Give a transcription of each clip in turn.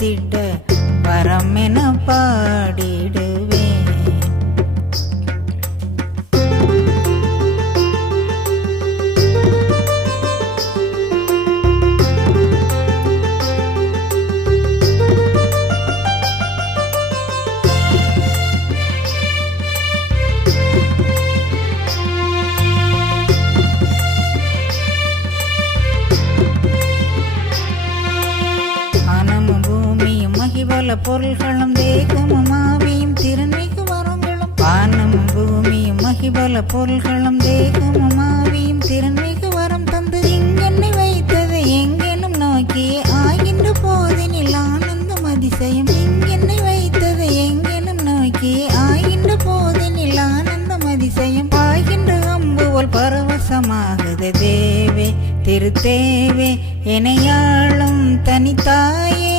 அளித்திட்ட வரம் என பாடிடுவேன். மகிபல பொருள்களும் தேகமும் ஆவியும் திறன்மிகு வரங்களும் வானமும் பூமியும் மகிபல பொருள்களும் தேகமும் ஆவியும் திறன்மிகு வரம் தந்து இங்கென்னை வைத்தது எங்கெனும் நோக்கியே ஆகின்ற போதினில் ஆனந்தம் அதிசயம். இங்கென்னை வைத்தது எங்கெனும் நோக்கியே ஆகின்ற போதினில் ஆனந்தம் அதிசயம். ஆகின்ற அம்புவல் பரவசமாகுது தேவே திருத்தேவே எனையாளும் தனித்தாயே.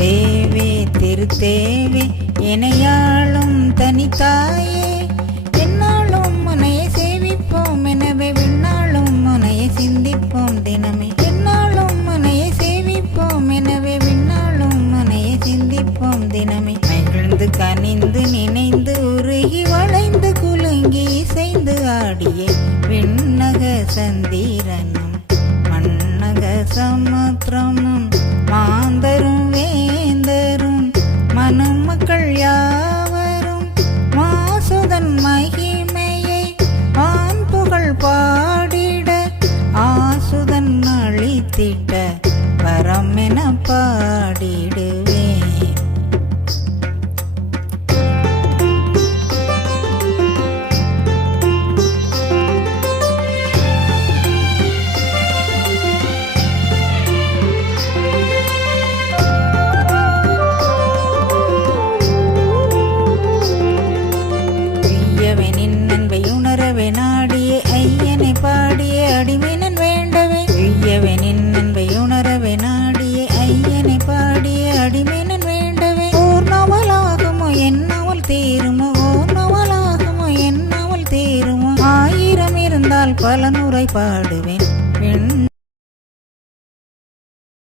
தேவே திருத்தேவே எனையாளும் தனித்தாயே. என்னாலும் முனையை சேவிப்போம் எனவே விண்ணாலும் முனையை சிந்திப்போம் தினமே. என்னாலும் முனையை சேவிப்போம் எனவே விண்ணாலும் முனையை சிந்திப்போம் தினமே. மகிழ்ந்து கனிந்து நினைந்து உருகி வளைந்து குலுங்கி இசைந்து ஆடிய விண்ணக சந்திரனும் மண்ணக சமுத்திரமும் மாந்தரும் வேந்தரும் மனுமக்கள் யாவரும் மாசுதன் மகிமையை ஆண் புகழ் பாடிட ஆசுதன் அளித்திட்ட வரம் என பாடிடுவேன். நாடியே ஐயனை பாடியே அடிமைனன் வேண்டவே. உய்யவனின் அன்பை உணரவே நாடியே ஐயனை பாடியே அடிமைனன் வேண்டவே. ஓர் நவலாகுமோ என் அவள் தீருமோ, ஓர் நவலாகுமோ என் அவள் தீருமோ. ஆயிரம் இருந்தால் பல நூறை பாடுவேன்.